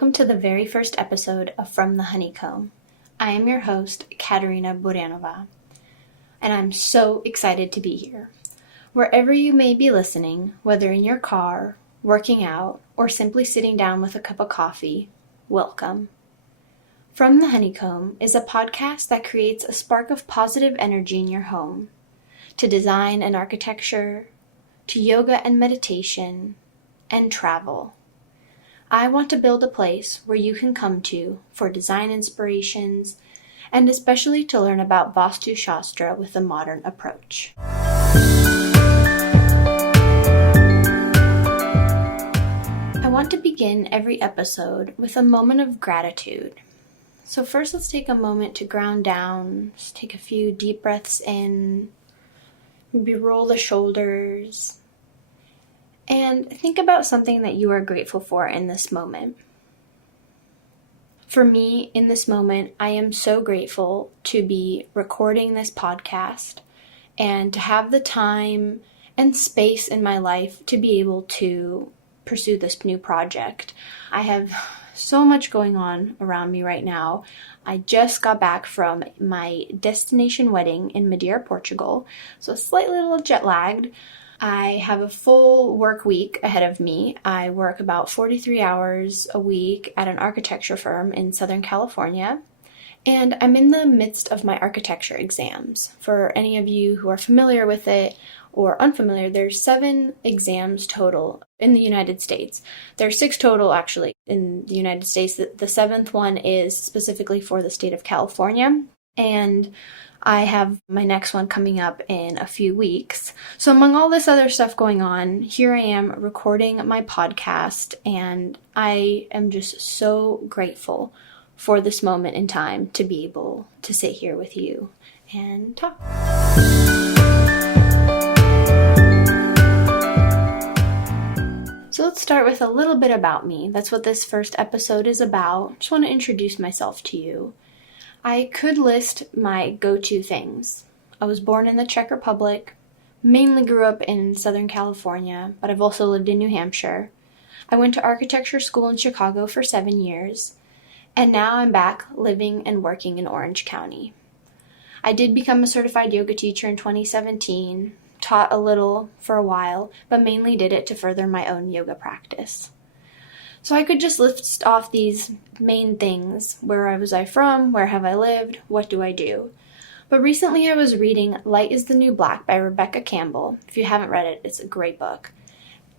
welcome to the very first episode of From the Honeycomb. I am your host, Katerina Buranova, and I'm so excited to be here. Wherever you may be listening, whether in your car, working out, or simply sitting down with a cup of coffee, welcome. From the Honeycomb is a podcast that creates a spark of positive energy in your home, to design and architecture, to yoga and meditation, and travel. I want to build a place where you can come to for design inspirations and especially to learn about Vastu Shastra with a modern approach. I want to begin every episode with a moment of gratitude. So first, let's take a moment to ground down. Just take a few deep breaths in, maybe roll the shoulders, and think about something that you are grateful for in this moment. For me, in this moment, I am so grateful to be recording this podcast and to have the time and space in my life to be able to pursue this new project. I have so much going on around me right now. I just got back from my destination wedding in Madeira, Portugal, so slightly a little jet lagged. I have a full work week ahead of me. I work about 43 hours a week at an architecture firm in Southern California, and I'm in the midst of my architecture exams. For any of you who are familiar with it or unfamiliar, there's 7 exams total in the United States. There's 6 total actually in the United States. The 7th one is specifically for the state of California, and I have my next one coming up in a few weeks. So among all this other stuff going on, here I am recording my podcast, and I am just so grateful for this moment in time to be able to sit here with you and talk. So let's start with a little bit about me. That's what this first episode is about. Just want to introduce myself to you. I could list my go-to things. I was born in the Czech Republic, mainly grew up in Southern California, but I've also lived in New Hampshire. I went to architecture school in Chicago for 7 years, and now I'm back living and working in Orange County. I did become a certified yoga teacher in 2017, taught a little for a while, but mainly did it to further my own yoga practice. So I could just list off these main things. Where was I from? Where have I lived? What do I do? But recently I was reading Light is the New Black by Rebecca Campbell. If you haven't read it, it's a great book.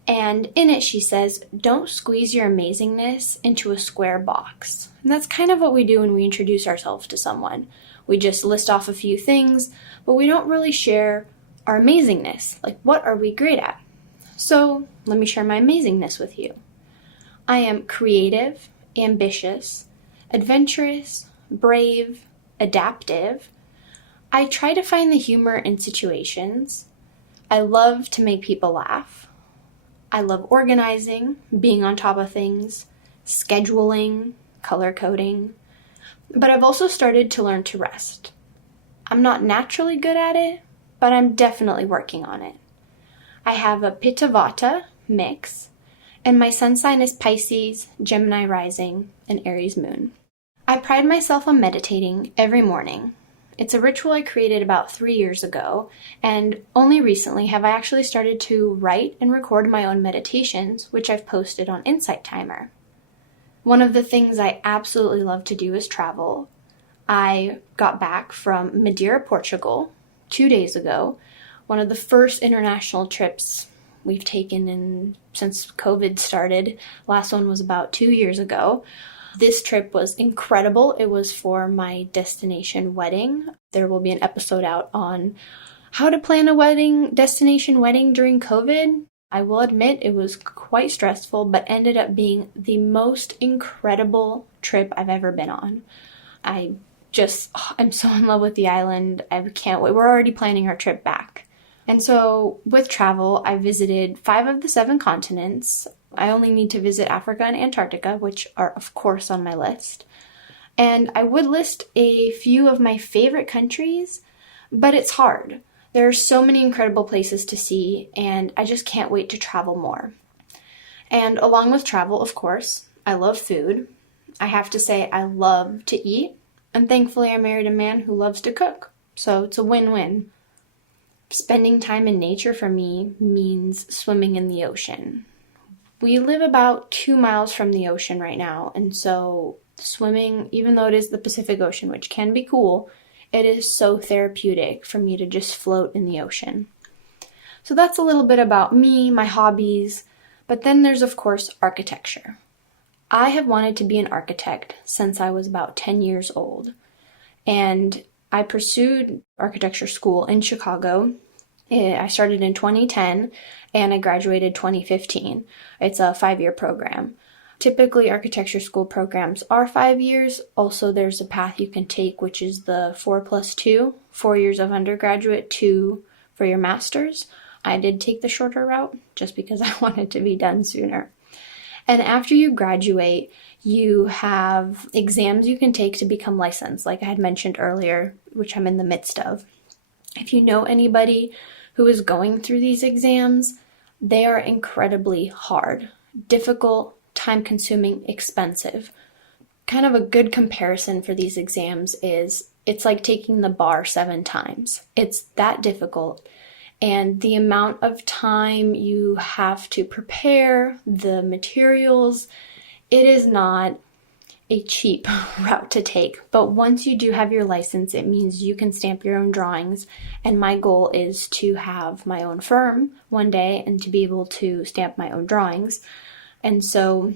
And in it she says, don't squeeze your amazingness into a square box. And that's kind of what we do when we introduce ourselves to someone. We just list off a few things, but we don't really share our amazingness. Like, what are we great at? So let me share my amazingness with you. I am creative, ambitious, adventurous, brave, adaptive. I try to find the humor in situations. I love to make people laugh. I love organizing, being on top of things, scheduling, color coding. But I've also started to learn to rest. I'm not naturally good at it, but I'm definitely working on it. I have a Pitta-Vata mix, and my sun sign is Pisces, Gemini rising, and Aries moon. I pride myself on meditating every morning. It's a ritual I created about 3 years ago, and only recently have I actually started to write and record my own meditations, which I've posted on Insight Timer. One of the things I absolutely love to do is travel. I got back from Madeira, Portugal, 2 days ago, one of the first international trips we've taken since COVID started. Last one was about 2 years ago. This trip was incredible. It was for my destination wedding. There will be an episode out on how to plan a destination wedding during COVID. I will admit it was quite stressful, but ended up being the most incredible trip I've ever been on. I'm so in love with the island. I can't wait. We're already planning our trip back. And so with travel, I visited 5 of the 7 continents. I only need to visit Africa and Antarctica, which are of course on my list. And I would list a few of my favorite countries, but it's hard. There are so many incredible places to see, and I just can't wait to travel more. And along with travel, of course, I love food. I have to say I love to eat. And thankfully I married a man who loves to cook. So it's a win-win. Spending time in nature for me means swimming in the ocean. We live about 2 miles from the ocean right now, and so swimming, even though it is the Pacific Ocean, which can be cool, it is so therapeutic for me to just float in the ocean. So that's a little bit about me, my hobbies, but then there's, of course, architecture. I have wanted to be an architect since I was about 10 years old, and I pursued architecture school in Chicago. I started in 2010 and I graduated 2015. It's a 5-year program. Typically, architecture school programs are 5 years. Also, there's a path you can take, which is the 4+2, 4 years of undergraduate, 2 for your master's. I did take the shorter route just because I wanted to be done sooner. And after you graduate, you have exams you can take to become licensed, like I had mentioned earlier, which I'm in the midst of. If you know anybody who is going through these exams, they are incredibly hard, difficult, time-consuming, expensive. Kind of a good comparison for these exams is it's like taking the bar 7 times. It's that difficult. And the amount of time you have to prepare, the materials, it is not a cheap route to take. But once you do have your license, it means you can stamp your own drawings. And my goal is to have my own firm one day and to be able to stamp my own drawings. And so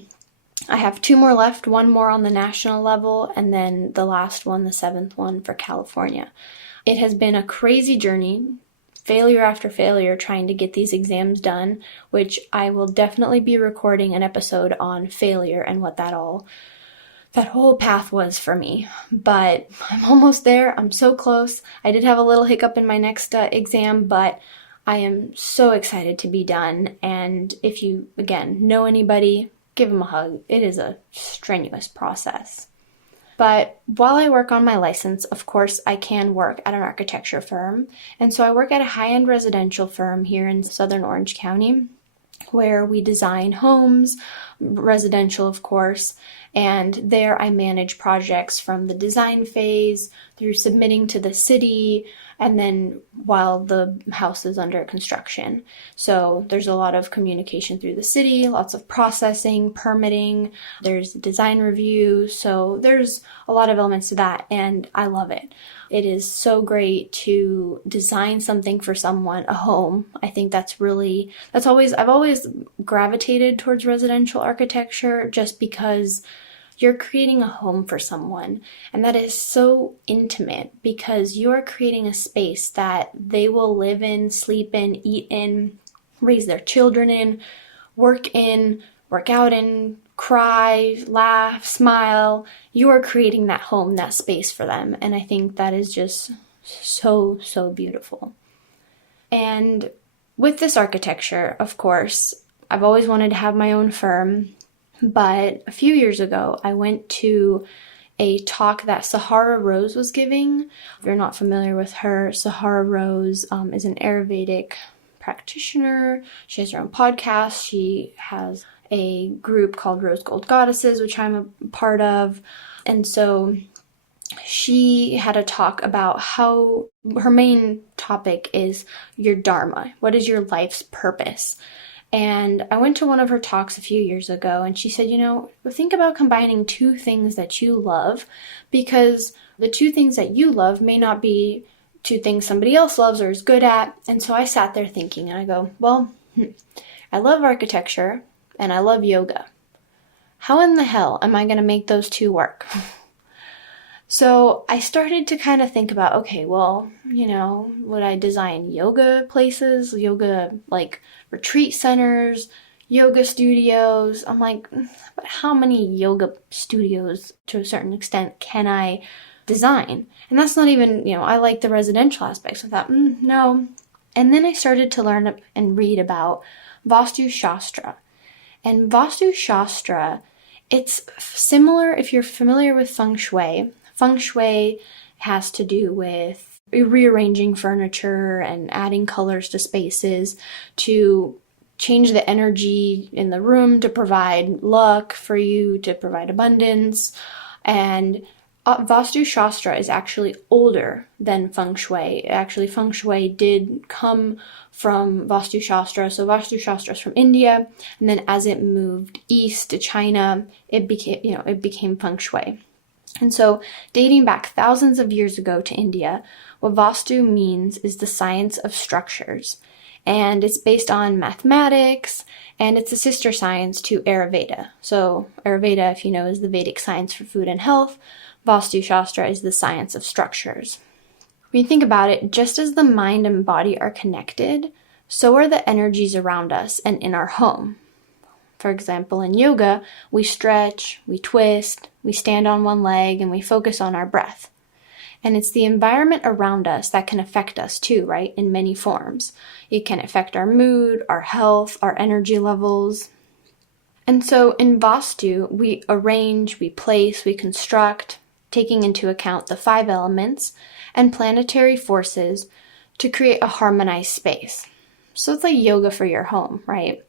I have 2 more left, 1 more on the national level, and then the last one, the 7th one for California. It has been a crazy journey. Failure after failure trying to get these exams done, which I will definitely be recording an episode on failure and what that whole path was for me. But I'm almost there. I'm so close. I did have a little hiccup in my next exam, but I am so excited to be done. And if you, again, know anybody, give them a hug. It is a strenuous process. But while I work on my license, of course, I can work at an architecture firm. And so I work at a high-end residential firm here in Southern Orange County, where we design homes, residential, of course, and there I manage projects from the design phase through submitting to the city, and then while the house is under construction. So there's a lot of communication through the city, lots of processing, permitting, there's design review, so there's a lot of elements to that, and I love it. It is so great to design something for someone, a home. I think I've always gravitated towards residential architecture just because you're creating a home for someone. And that is so intimate because you're creating a space that they will live in, sleep in, eat in, raise their children in, work out in, cry, laugh, smile. You are creating that home, that space for them. And I think that is just so, so beautiful. And with this architecture, of course, I've always wanted to have my own firm. But a few years ago, I went to a talk that Sahara Rose was giving. If you're not familiar with her, Sahara Rose is an Ayurvedic practitioner. She has her own podcast. She has a group called Rose Gold Goddesses, which I'm a part of. And so she had a talk about how her main topic is your dharma. What is your life's purpose? And I went to one of her talks a few years ago, and she said, think about combining 2 things that you love, because the 2 things that you love may not be 2 things somebody else loves or is good at. And so I sat there thinking, and I go, I love architecture and I love yoga. How in the hell am I going to make those 2 work? So I started to kind of think about, okay, would I design yoga places, yoga like retreat centers, yoga studios? I'm like, but how many yoga studios to a certain extent can I design? And that's not even, I like the residential aspects. I thought, no. And then I started to learn and read about Vastu Shastra. And Vastu Shastra, it's similar if you're familiar with Feng Shui. Feng Shui has to do with rearranging furniture and adding colors to spaces to change the energy in the room to provide luck for you, to provide abundance. And Vastu Shastra is actually older than Feng Shui. Actually, Feng Shui did come from Vastu Shastra. So Vastu Shastra is from India, and then as it moved east to China, it became Feng Shui. And so, dating back thousands of years ago to India, what Vastu means is the science of structures. And it's based on mathematics, and it's a sister science to Ayurveda. So Ayurveda, if you know, is the Vedic science for food and health. Vastu Shastra is the science of structures. When you think about it, just as the mind and body are connected, so are the energies around us and in our home. For example, in yoga, we stretch, we twist, we stand on one leg, and we focus on our breath. And it's the environment around us that can affect us too, right? In many forms. It can affect our mood, our health, our energy levels. And so in Vastu, we arrange, we place, we construct, taking into account the 5 elements and planetary forces to create a harmonized space. So it's like yoga for your home, right?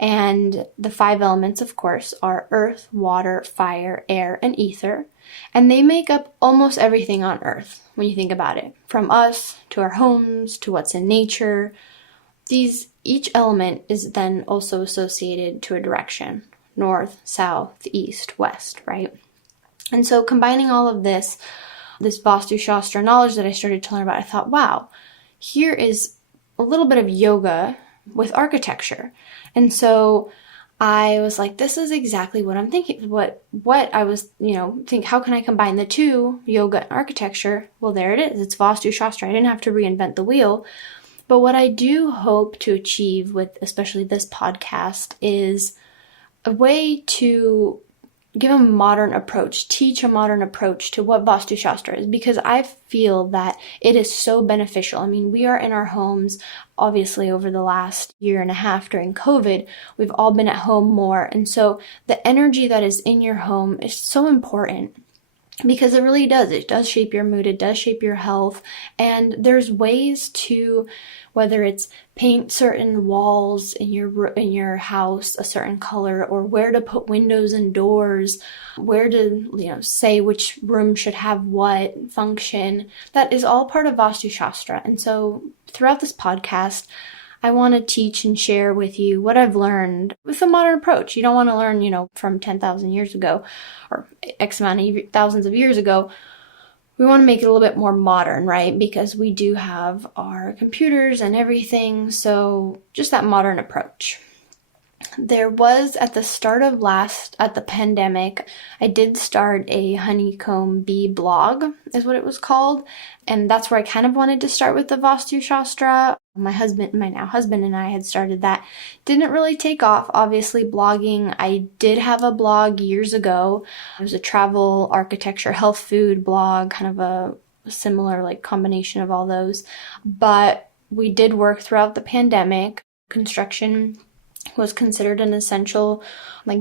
And the 5 elements, of course, are earth, water, fire, air, and ether. And they make up almost everything on earth when you think about it. From us, to our homes, to what's in nature. Each element is then also associated to a direction. North, south, east, west, right? And so combining all of this Vastu Shastra knowledge that I started to learn about, I thought, wow, here is a little bit of yoga with architecture. And so I was like, this is exactly what I'm thinking. What I was, think, how can I combine the two, yoga and architecture? Well, there it is. It's Vastu Shastra. I didn't have to reinvent the wheel. But what I do hope to achieve with especially this podcast is a way to give a modern approach, teach a modern approach to what Vastu Shastra is, because I feel that it is so beneficial. I mean, we are in our homes, obviously over the last year and a half during COVID, we've all been at home more. And so the energy that is in your home is so important. Because it really does. It does shape your mood. It does shape your health. And there's ways to, whether it's paint certain walls in your house a certain color, or where to put windows and doors, where to say which room should have what function. That is all part of Vastu Shastra. And so throughout this podcast, I want to teach and share with you what I've learned with a modern approach. You don't want to learn, from 10,000 years ago or X amount of thousands of years ago. We want to make it a little bit more modern, right? Because we do have our computers and everything. So just that modern approach. There was at the start of at the pandemic, I did start a honeycomb bee blog, is what it was called. And that's where I kind of wanted to start with the Vastu Shastra. My now husband and I had started that. Didn't really take off, obviously, blogging. I did have a blog years ago. It was a travel, architecture, health, food blog, kind of a similar combination of all those. But we did work throughout the pandemic. Construction was considered an essential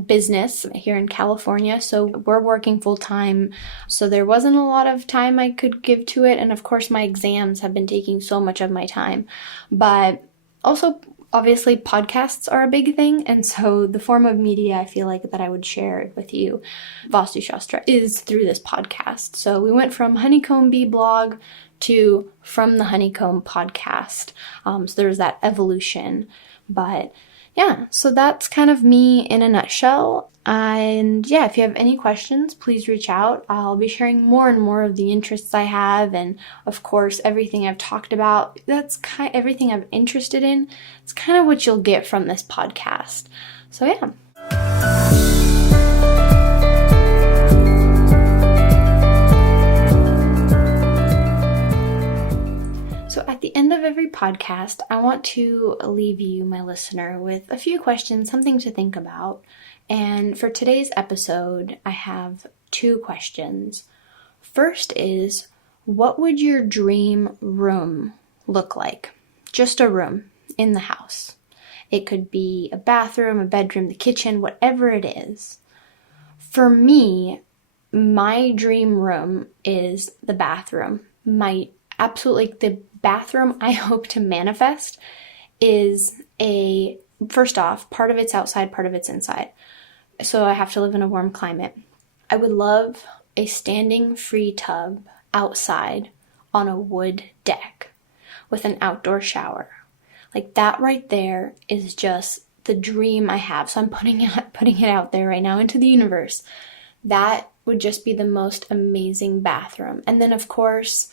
business here in California. So we're working full time. So there wasn't a lot of time I could give to it. And of course my exams have been taking so much of my time. But also obviously podcasts are a big thing. And so the form of media I feel like that I would share with you, Vastu Shastra, is through this podcast. So we went from Honeycomb Bee blog to From the Honeycomb podcast. So there's that evolution. But yeah, so that's kind of me in a nutshell. And yeah, if you have any questions, please reach out. I'll be sharing more and more of the interests I have. And of course, everything I've talked about, that's everything I'm interested in. It's kind of what you'll get from this podcast. So yeah. So at the end of every podcast, I want to leave you, my listener, with a few questions, something to think about. And for today's episode, I have 2 questions. First is, what would your dream room look like? Just a room in the house. It could be a bathroom, a bedroom, the kitchen, whatever it is. For me, my dream room is the bathroom. The bathroom I hope to manifest is a first off, part of it's outside, part of it's inside. So I have to live in a warm climate. I would love a standing free tub outside on a wood deck with an outdoor shower. Like that right there is just the dream I have. So I'm putting it out there right now into the universe. That would just be the most amazing bathroom. And then of course,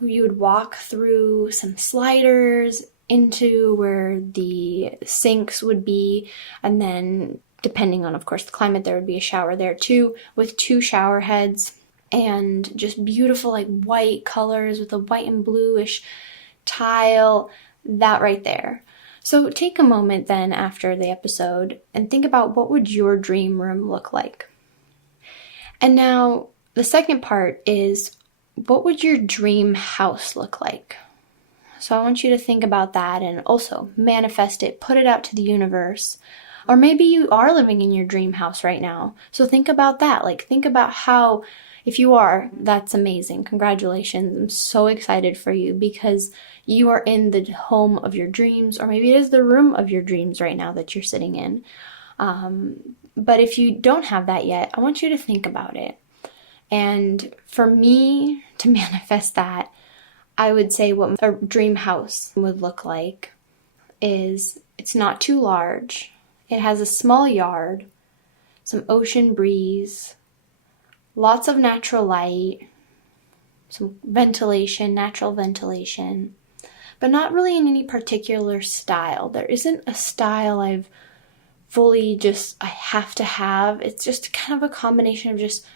you would walk through some sliders into where the sinks would be, and then depending on, of course, the climate, there would be a shower there too, with 2 shower heads, and just beautiful like white colors with a white and bluish tile, that right there. So take a moment then after the episode and think about, what would your dream room look like? And now the second part is, what would your dream house look like? So I want you to think about that and also manifest it, put it out to the universe. Or maybe you are living in your dream house right now. So think about that. Like, think about how, if you are, that's amazing. Congratulations. I'm so excited for you because you are in the home of your dreams, or maybe it is the room of your dreams right now that you're sitting in. But if you don't have that yet, I want you to think about it. And for me to manifest that, I would say what a dream house would look like is, it's not too large. It has a small yard, some ocean breeze, lots of natural light, some ventilation, natural ventilation, but not really in any particular style. There isn't a style I have to have. It's just kind of a combination of just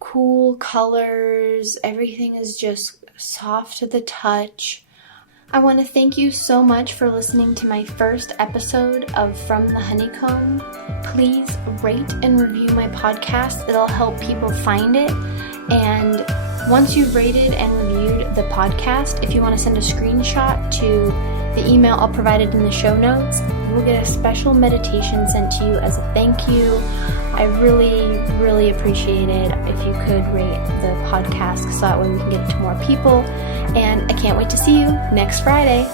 cool colors. Everything is just soft to the touch. I want to thank you so much for listening to my first episode of From the Honeycomb. Please rate and review my podcast. It'll help people find it. And once you've rated and reviewed the podcast, if you want to send a screenshot to the email I'll provide it in the show notes, you will get a special meditation sent to you as a thank you. I really, really appreciate it if you could rate the podcast so that way we can get it to more people. And I can't wait to see you next Friday.